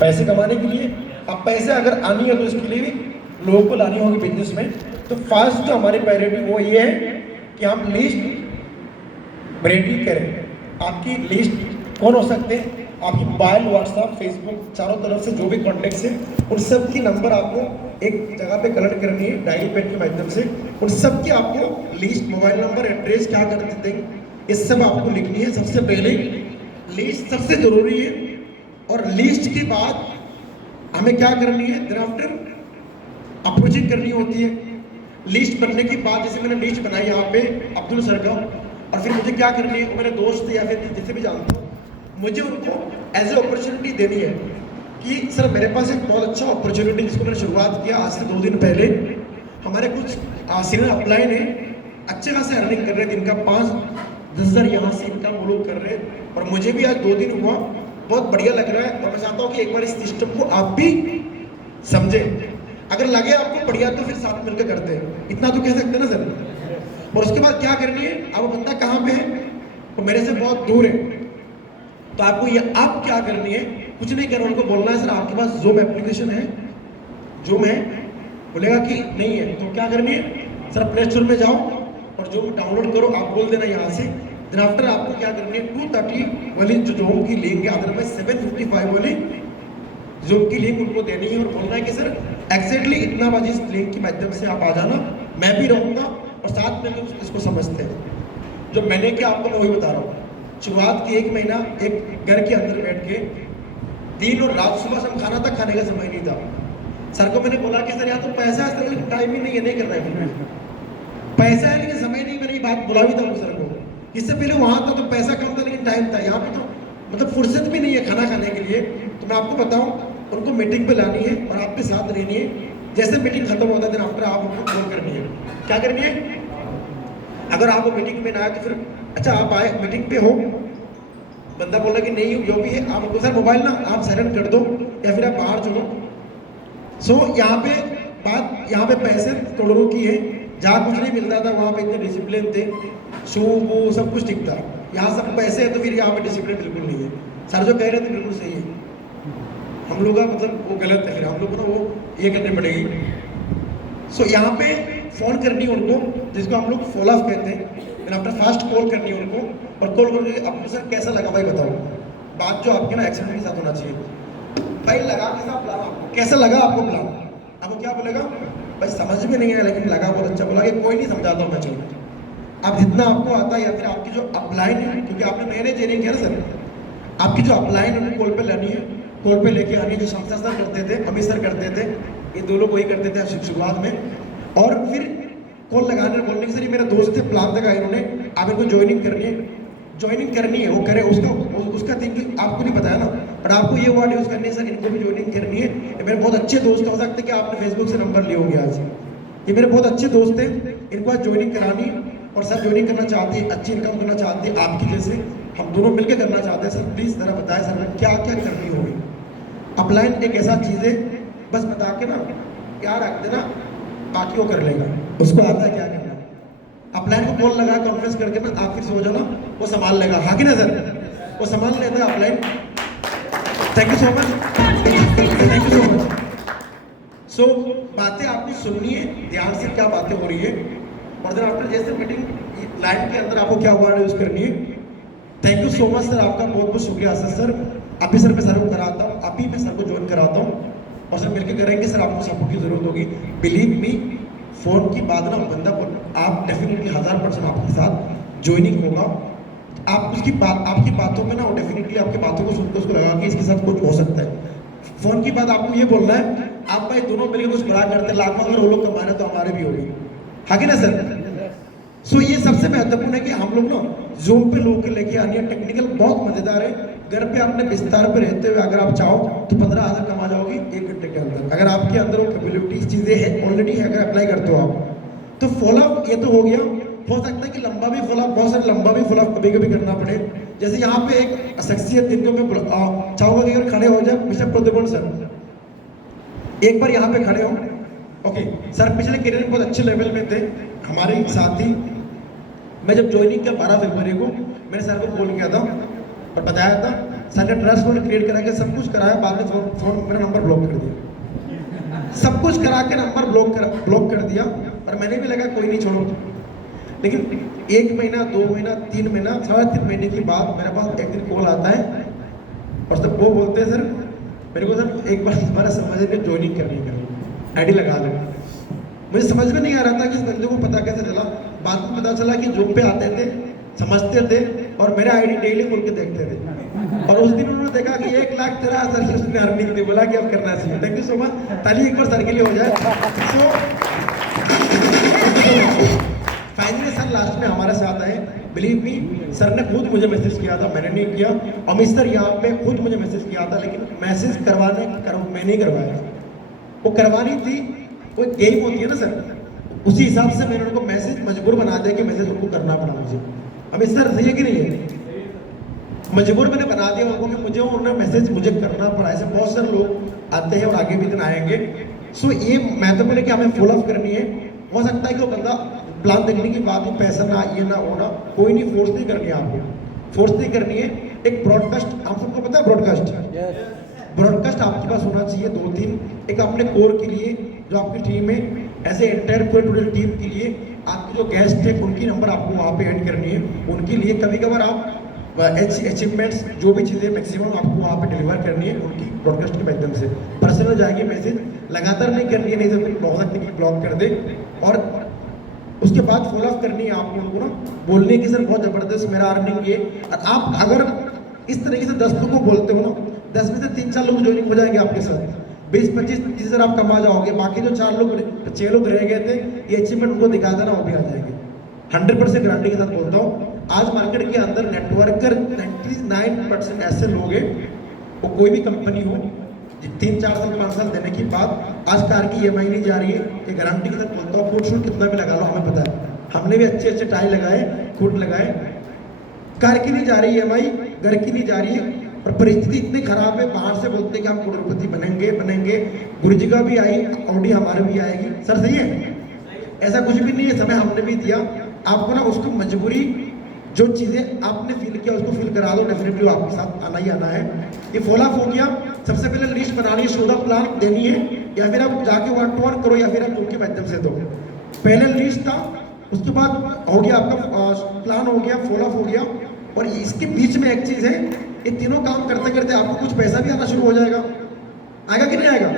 पैसे कमाने के लिए। अब पैसे अगर आनी है तो इसके लिए भी लोगों को लानी होगी बिजनेस में। तो फर्स्ट जो हमारी प्रायोरिटी वो ये है कि हम लिस्ट रेडी करें। आपकी लिस्ट कौन हो सकते हैं? आपकी मोबाइल, व्हाट्सएप, फेसबुक, चारों तरफ से जो भी कॉन्टेक्ट्स हैं उन सब की नंबर आपको एक जगह पे कलेक्ट करनी है डायरी पेन के माध्यम से। उन सब की आपको लिस्ट, मोबाइल नंबर, एड्रेस, क्या कर देते हैं, ये सब आपको लिखनी है। सबसे पहले लिस्ट सबसे जरूरी है। और लिस्ट के बाद हमें क्या करनी है? देन आफ्टर अप्रोचिंग करनी होती है। लिस्ट बनने के बाद जैसे मैंने लिस्ट बनाई यहाँ पे अब्दुल सर का, और फिर मुझे क्या करनी है, मेरे दोस्त या फिर जिसे भी जानता हूँ, मुझे उनको एज ए अपॉर्चुनिटी देनी है कि सर मेरे पास एक बहुत अच्छा अपॉर्चुनिटी, जिसको मैंने शुरुआत किया आज से 2 दिन पहले। हमारे कुछ सीनियर अपलाइन है, अच्छे खासे अर्निंग कर रहे थे, इनका 5-10 हज़ार यहाँ से इनकम वो लोग कर रहे हैं। और मुझे भी आज 2 दिन हुआ, बहुत बढ़िया लग रहा है। और मैं चाहता हूँ कि एक बार इस सिस्टम को आप भी समझें। अगर लगे आपको बढ़िया तो फिर साथ मिलकर करते हैं, इतना तो कह सकते हैं ना सर। और उसके बाद क्या करनी है? अब वो बंदा कहाँ पे है? तो मेरे से बहुत दूर है, तो आपको ये अब क्या करनी है? कुछ नहीं करना, उनको बोलना है सर आपके पास जूम एप्लीकेशन है? जूम है? बोलेगा कि नहीं है, तो क्या करनी है? सर प्ले स्टोर में जाओ और जूम डाउनलोड करो, आप बोल देना यहाँ से। देन आफ्टर आपको क्या करनी है? 230 वाली जो जूम की लिंक है, अदरवाइज 755 वाली जूम की लिंक उनको देनी है और बोलना है कि सर एक्जैक्टली इतना बजे इस लिंक के माध्यम से आप आ जाना, मैं भी रहूँगा और साथ में लोग इसको समझते हैं। जो मैंने किया आपको मैं वही बता रहा हूँ। शुरुआत की 1 महीना एक घर के अंदर बैठ के दिन और रात, सुबह शाम खाना तक खाने का समय नहीं था। सर को मैंने बोला कि सर यहाँ तो पैसा है, लेकिन टाइम ही नहीं है, नहीं कर रहा है। पैसा है लेकिन समय नहीं। मैंने ये बात बोला भी था सर को। इससे पहले वहाँ था तो पैसा कम था लेकिन टाइम था, यहाँ पे तो मतलब फुर्सत भी नहीं है खाना खाने के लिए। तो मैं आपको बताऊँ, उनको मीटिंग पे लानी है और आपके साथ रहनी है। जैसे मीटिंग खत्म होता है दिन आफ्टर आप उनको कॉल करनी है। क्या करनी है? अगर आप वो मीटिंग में ना आए तो फिर अच्छा आप आए मीटिंग पे हो, बंदा बोला कि नहीं जो भी है, आप उनको सर मोबाइल ना आप साइलेंट कर दो या फिर आप बाहर चलो। सो यहाँ पे बात, यहाँ पे पैसे करोड़ों की है। जहाँ कुछ नहीं मिलता था वहाँ पे इतने डिसिप्लिन थे, शू वो सब कुछ ठीक था। यहाँ सब पैसे है तो फिर यहाँ पे डिसिप्लिन बिल्कुल नहीं है। सर जो कह रहे थे बिल्कुल सही है, हम लोग का मतलब वो गलत है, फिर हम लोग को ना वो ये करनी पड़ेगी। सो यहाँ पे फोन करनी है उनको, जिसको हम लोग फॉलो अप कहते हैं। फिर आफ्टर फास्ट कॉल करनी है उनको, और कॉल करके आपको सर कैसा लगा भाई बताओ। बात जो आपके ना एक्सीडेंट के साथ होना चाहिए। भाई लगा कैसा प्लान, आपको कैसा लगा आपको प्लान? आपको क्या बोलेगा? भाई समझ में नहीं आया लेकिन लगा बहुत अच्छा। बोला कि कोई नहीं, समझाता हूँ मैं, चलो। अब जितना आपको आता है या फिर आपकी जो अपलाइन है, क्योंकि आपने नए नए ट्रेनिंग किया ना सर, आपकी जो अपलाइन है उनको कॉल पे लेनी है, कॉल पे लेके आनी है। जो शमशा सर करते थे, अमित सर करते थे, ये 2 लोग वही करते थे शुरुआत में। और फिर कॉल लगाने बोलने की सर ये मेरे दोस्त थे, प्लान तक आए इन्होंने, आप इनको ज्वाइनिंग करनी है। ज्वाइनिंग करनी है, वो करे, उसका थिंकिंग आपको नहीं बताया ना, बट आपको ये वर्ड यूज़ करनी है सर इनको भी ज्वाइनिंग करनी है। ये मेरे बहुत अच्छे दोस्त हो सकते हैं कि आपने फेसबुक से नंबर लिए होंगे आज। ये मेरे बहुत अच्छे दोस्त हैं, इनको आज ज्वाइनिंग करानी है। और सर ज्वाइनिंग करना चाहते हैं, अच्छी इनकम करना चाहते हैं आपकी जैसे, हम दोनों मिलकर करना चाहते हैं। सर प्लीज़ ज़रा बताएं सर क्या क्या करनी होगी। अपलाइन एक ऐसा चीज़ है, बस बता के ना क्या रख देना, बाकी वो कर लेगा, उसको आता है क्या करना। अपलाइन को कॉल लगा कॉन्फ्रेंस करके ना आप फिर सो जाना, वो संभाल लेगा। हाँ कि ना सर? वो संभाल लेता है upline. Thank you so much, thank you so much. So बातें आपको सुननी है ध्यान से, क्या बातें हो रही है। और देन आफ्टर जैसे मीटिंग लाइन के अंदर आपको क्या वर्ड यूज़ करनी है। Thank you so much sir, आपका बहुत बहुत शुक्रिया सर। अभी सर मैं सर को कराता हूँ, अभी मैं सर को ज्वाइन कराता हूँ और सर मिलकर करेंगे। सर आपको सपोर्ट की जरूरत होगी, बिलीव मी। फोन की बात ना बंदा आप डेफिनेटली 1000% आपके साथ ज्वाइनिंग होगा। आप उसकी बात, आपकी बातों में ना वो डेफिनेटली आपकी बातों को सुनकर उसको लगा कि इसके साथ कुछ हो सकता है। फोन की बात आपको ये बोलना है, आप भाई दोनों मिलकर कुछ बड़ा करते, लाखों अगर वो लोग कमाने तो हमारे भी होगी। हाँ कि ना सर? सो ये सबसे महत्वपूर्ण है कि हम लोग ना जूम पे लोग लेके आनी है। टेक्निकल बहुत मजेदार है। घर पे अपने बिस्तार पे रहते हुए अगर आप चाहो तो 15,000 कमा जाओगी 1 घंटे के अंदर, अगर आपके अंदर वो कैपेबिलिटी चीज़ें हैं ऑलरेडी है, अगर अप्लाई करते हो आप तो। फॉलोअप ये तो हो गया। हो सकता है कि लंबा भी फॉलोअप, बहुत सारे लंबा भी फॉलोअप कभी कभी करना पड़े। जैसे यहाँ पे एक शख्सियत जिनको मैं चाहूँगा कि अगर खड़े हो जाए, मिस्टर प्रद्युमन सर, एक बार यहाँ पे खड़े हो। ओके सर, पिछले करियर में बहुत अच्छे लेवल में थे हमारे साथ ही। मैं जब ज्वाइनिंग किया 12 फरवरी को, मैंने सर को कॉल किया था और बताया था सर ने ट्रस्ट फंड क्रिएट करा के सब कुछ कराया, बाद में फोन मेरा नंबर ब्लॉक कर दिया। सब कुछ करा के नंबर ब्लॉक कर दिया। और मैंने भी लगा कोई नहीं छोड़ो, लेकिन 1 महीना 2 महीना 3 महीना 3.5 महीने के बाद मेरे पास एक दिन कॉल आता है और सब वो बोलते हैं सर मेरे को सर एक बार हमारा समझ में ज्वाइनिंग करनी है, आईडी लगा लो। मुझे समझ में नहीं आ रहा था कि इस बंदे को पता कैसे चला। बाद में पता चला कि जॉब पे आते थे, समझते थे और मेरा आईडी डेली खोल के देखते थे। और उस दिन उन्होंने देखा कि 1,13,000 की उसने अर्निंग थी, बोला कि अब करना चाहिए। थैंक यू सो मच, ताली एक बार सर के लिए हो जाए। सो फाइनली सर लास्ट में हमारे साथ आए। बिलीव मी, सर ने खुद मुझे मैसेज किया था, मैंने नहीं किया। अमित सर यहाँ पे खुद मुझे मैसेज किया था, लेकिन मैसेज मैं नहीं करवाया। वो करवानी थी, कोई गेम होती है ना सर, उसी हिसाब से मैंने उनको मैसेज मजबूर बना दिया कि मैसेज उनको करना पड़ा मुझे। अमित सर सही है कि नहीं है? मजबूर मैंने बना दिया उनको कि मुझे उन्होंने मैसेज मुझे करना पड़ा। ऐसे बहुत सारे लोग आते हैं और आगे भी दिन आएंगे। सो ये मैं तो बोले कि हमें फॉलो अप करनी है। हो सकता है कि वो बंदा प्लान देखने के बाद भी पैसा ना ये ना होना, कोई नहीं, फोर्स नहीं करनी है आपको, फोर्स नहीं करनी है। एक ब्रॉडकास्ट, आप सबको पता है ब्रॉडकास्ट? ब्रॉडकास्ट आपके पास होना चाहिए 2-3। एक अपने कोर के लिए जो आपकी टीम है, ऐसे एंटायर पूरे टोटल टीम के लिए आपके जो गेस्ट है उनकी नंबर आपको वहाँ पे ऐड करनी है। उनके लिए कभी कभार आप अचीवमेंट्स जो भी चीज़ें मैक्सिमम आपको वहाँ पे डिलीवर करनी है उनकी ब्रॉडकास्ट के माध्यम से। पर्सनल जाएगी मैसेज, लगातार नहीं करनी है, नहीं तो फिर बहुत ब्लॉक कर दे। और उसके बाद फॉलो अप करनी है आपको उनको ना, बोलने की सर बहुत ज़बरदस्त मेरा अर्निंग ये। और आप अगर इस तरीके से 10 लोगों को बोलते हो ना, 10 में से 3-4 लोग ज्वाइनिंग हो जाएंगे आपके साथ। 20-25-30 हज़ार आप कमा जाओगे। बाकी जो 6 लोग रह गए थे, ये अचीवमेंट उनको दिखा देना, वो भी आ जाएंगे। 100% गारंटी के साथ बोलता हूँ। आज मार्केट के अंदर नेटवर्कर 99% ऐसे लोग हैं, वो कोई भी कंपनी हो 3-4 साल 5 साल देने के बाद आज कार की EMI नहीं जा रही है, ये गारंटी के साथ बोलता हूँ। फूड शूट कितना भी लगा लो, हमें पता है, हमने भी अच्छे टाई लगाए, खुद लगाए। कार की नहीं जा रही EMI, घर की नहीं जा रही है। और परिस्थिति इतनी खराब है, बाहर से बोलते हैं कि हम करोड़पति बनेंगे। गुरु जी का भी आई, ऑडी हमारे भी आएगी। सर सही है? ऐसा कुछ भी नहीं है, समय हमने भी दिया आपको ना। उसको मजबूरी जो चीज़ें आपने फील किया उसको फील करा दो, डेफिनेटली आपके साथ आना ही आना है। ये फॉलो अप हो गया। सबसे पहले लिस्ट बनानी है, 14 प्लान देनी है, या फिर आप जाके 1-to-1 करो, या फिर आप उनके माध्यम से दो। पहले लिस्ट था, उसके बाद हो गया आपका प्लान, हो गया फॉलो अप हो गया। और इसके बीच में एक चीज़ है, ये तीनों काम करते करते आपको कुछ पैसा भी आना शुरू हो जाएगा। आएगा कि नहीं आएगा?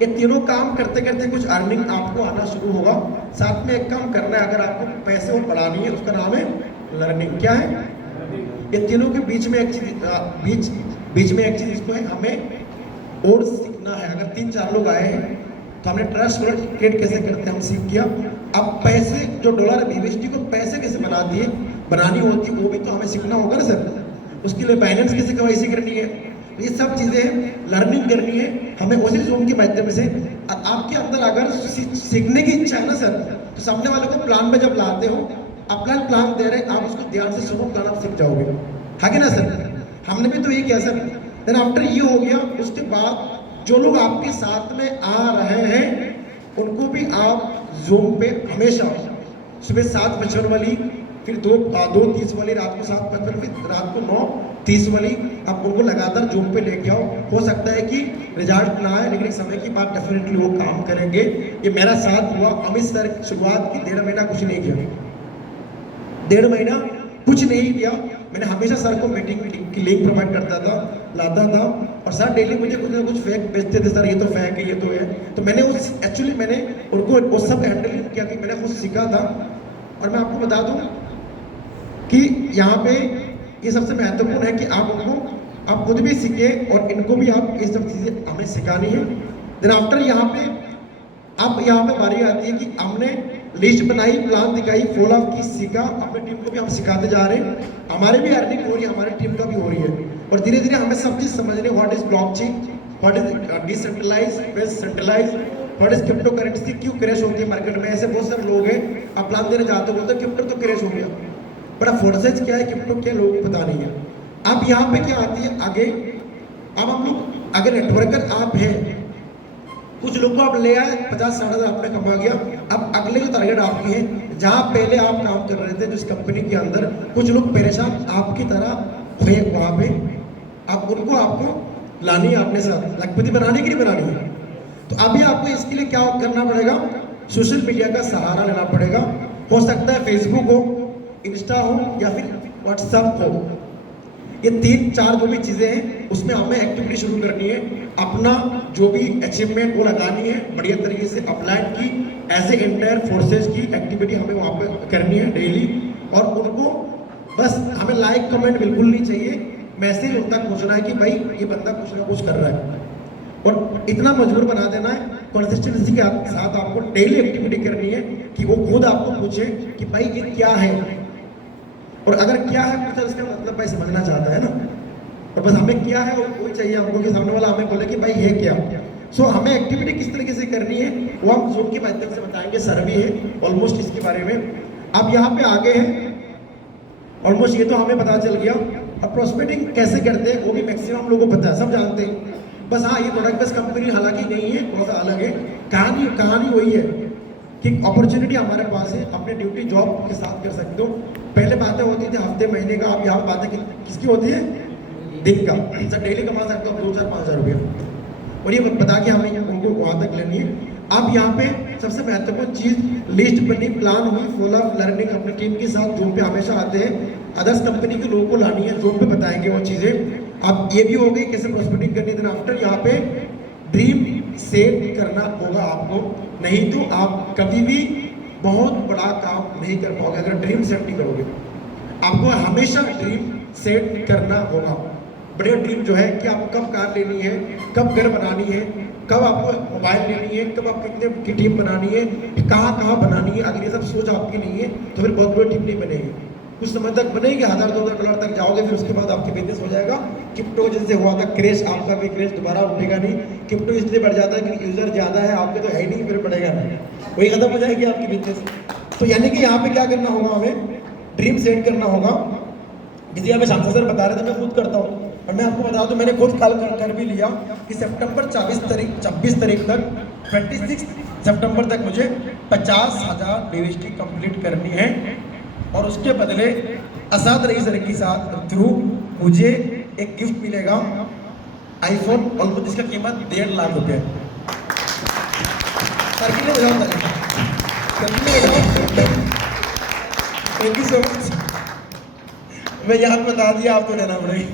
ये तीनों काम करते करते कुछ अर्निंग आपको आना शुरू होगा। साथ में एक काम करना है, अगर आपको पैसे और बढ़ानी है, उसका नाम है लर्निंग। क्या है? ये तीनों के बीच में एक चीज बीच में एक चीज इसको है, हमें और सीखना है। अगर 3-4 लोग आए हैं तो हमने ट्रस्ट क्रिएट कैसे करते हैं हम सीख गया। अब पैसे जो डॉलर BUSD को पैसे कैसे बनानी होती है, वो भी तो हमें सीखना होगा ना सर। उसके लिए बैलेंस कैसे KYC करनी है, ये सब चीज़ें लर्निंग करनी है हमें उसी जूम के माध्यम से। आपके अंदर अगर सीखने की इच्छा है ना सर, तो सामने वाले को प्लान में जब लाते हो, अपना प्लान दे रहे हैं, आप उसको ध्यान से सुनो, प्लान आप सीख जाओगे। है कि ना सर? हमने भी तो ये किया सर। देन आफ्टर ये हो गया, उसके बाद जो लोग आपके साथ में आ रहे हैं उनको भी आप जूम पे हमेशा सुबह 7:55 वाली, फिर 2:30 वाली, रात को 7:55, फिर रात को 9:30 वाली, आप उनको लगातार जूम पे लेके आओ। हो सकता है कि रिजल्ट ना आए, लेकिन एक समय की बात डेफिनेटली वो काम करेंगे। ये मेरा साथ हुआ। अमित सर शुरुआत की 1.5 महीना कुछ नहीं किया, 1.5 महीना कुछ नहीं किया। मैंने हमेशा सर को मीटिंग की लिंक प्रोवाइड करता था, लाता था, और सर डेली मुझे कुछ ना कुछ फेक भेजते थे, सर ये तो फेक है, ये तो है। तो मैंने मैंने उनको वो सब हैंडल किया कि मैंने खुद सीखा था। और मैं आपको बता दूं कि यहाँ पे ये सबसे महत्वपूर्ण है कि आप खुद भी सीखे और इनको भी आप ये सब चीज़ें हमें सिखानी है। देन आफ्टर यहाँ पे बारी आती है कि हमने लिस्ट बनाई, प्लान दिखाई, फॉलो अप की, सीखा, अपनी टीम को भी हम सिखाते जा रहे हैं। हमारे भी अर्निंग हो रही है, हमारी टीम का भी हो रही है। और धीरे धीरे हमें सब चीज़ समझने, what is blockchain, what is decentralise versus centralise, what is cryptocurrency, क्यों क्रैश होती है मार्केट में। ऐसे बहुत सारे लोग हैं, आप प्लान देने जाते हो, बोलते क्रिप्टो तो क्रैश हो गया, बड़ा फोर्सेज क्या है क्रिप्टो, क्या लोगों को पता नहीं है। अब यहाँ पे क्या आती है आगे, अब हम लोग अगर नेटवर्कर आप हैं, कुछ लोग को आप ले आए, 50-60 हज़ार आपने कमा गया। अब अगले जो टारगेट आपकी है, जहाँ पहले आप काम कर रहे थे जिस कंपनी के अंदर, कुछ लोग परेशान आपकी तरह हुए वहाँ पे, आप उनको आपको लानी है अपने साथ, लखपति बनानी कि नहीं बनानी है। तो अभी आपको इसके लिए क्या करना पड़ेगा, सोशल मीडिया का सहारा लेना पड़ेगा। हो सकता है फेसबुक हो, इंस्टा हो या फिर व्हाट्सएप हो, ये 3-4 जो भी चीज़ें हैं उसमें हमें एक्टिविटी शुरू करनी है। अपना जो भी अचीवमेंट वो लगानी है, बढ़िया तरीके से अप्लाइड की एज ए इंटायर फोर्सेज की एक्टिविटी हमें वहाँ पे करनी है डेली। और उनको बस हमें लाइक कमेंट बिल्कुल नहीं चाहिए, मैसेज उनका पूछना है कि भाई ये बंदा कुछ ना कुछ कर रहा है, और इतना मजबूर बना देना है। कंसिस्टेंसी के साथ आपको डेली एक्टिविटी करनी है कि वो खुद आपको पूछे कि भाई ये क्या है, और अगर क्या है तो उसका मतलब भाई समझना चाहता है ना, और बस हमें क्या है वही चाहिए हमको कि सामने वाला हमें बोले कि भाई है क्या। सो हमें एक्टिविटी किस तरीके से करनी है वो हम जूम के माध्यम से बताएंगे। सर भी है ऑलमोस्ट इसके बारे में। अब यहाँ पे आगे है ऑलमोस्ट, ये तो हमें पता चल गया। अब प्रोस्पेक्टिंग कैसे करते हैं वो भी मैक्सिमम लोगों को पता है, सब जानते हैं। बस हाँ, ये प्रोडक्ट बेस्ड कंपनी हालांकि नहीं है, थोड़ा सा अलग है। कहानी वही है कि अपॉर्चुनिटी हमारे पास है, अपने ड्यूटी जॉब के साथ कर सकते हो। पहले बातें होती थी हफ्ते महीने का, अब यहाँ बातें किसकी होती है, दिन का। सर डेली कमा सकते हो 2,000-5,000 रुपया, और ये बता के हमें उनको वहाँ तक लेनी है। अब यहाँ पे सबसे महत्वपूर्ण चीज़, लिस्ट बनी, प्लान हुई, फॉलो अप, लर्निंग अपनी टीम के साथ जूम पे हमेशा आते हैं। अदर्स कंपनी के लोगों को लानी है, जूम पे बताएंगे वो चीज़ें। अब ये भी हो गई कैसे प्रोस्पेक्टिंग करनी है। आफ्टर यहाँ पे ड्रीम सेट करना होगा आपको, नहीं तो आप कभी भी बहुत बड़ा काम नहीं कर पाओगे अगर ड्रीम सेट नहीं करोगे। आपको हमेशा ड्रीम सेट करना होगा। बड़े ड्रीम जो है कि आपको कब कार लेनी है, कब घर बनानी है, कब आपको मोबाइल लेनी है, कब आप कितने की टीम बनानी है, कहाँ बनानी है। अगर ये सब सोच आपकी नहीं है तो फिर बहुत बड़ी टीम नहीं बनेगी। कुछ समय तक बनेगी, $1,000-2,000 तक जाओगे, फिर उसके बाद आपकी बिजनेस हो जाएगा। क्रिप्टो जैसे हुआ था क्रेश, आपका भी क्रेश दोबारा उठेगा नहीं। क्रिप्टो इसलिए बढ़ जाता है कि यूजर ज़्यादा है, आपके तो है ही नहीं, फिर बढ़ेगा नहीं, वही खत्म हो जाएगी आपकी बिजनेस। तो यानी कि यहाँ पे क्या करना होगा, हमें ड्रीम सेट करना होगा। जैसे यहाँ पे शांति सर बता रहे थे, मैं खुद करता हूँ, और मैं आपको बता दूं मैंने खुद कल कर भी लिया कि सितंबर 26 तारीख तक 26 सितंबर तक मुझे 50,000 DVST कंप्लीट करनी है, और उसके बदले असाद रईस सर के साथ थ्रू मुझे एक गिफ्ट मिलेगा आईफोन, ऑलमोस्ट जिसका कीमत 1.5 लाख रुपये। सर के लिए बजाओ, थैंक यू सो मच। मैं यहाँ बता दिया, आपको लेना पड़ेगा।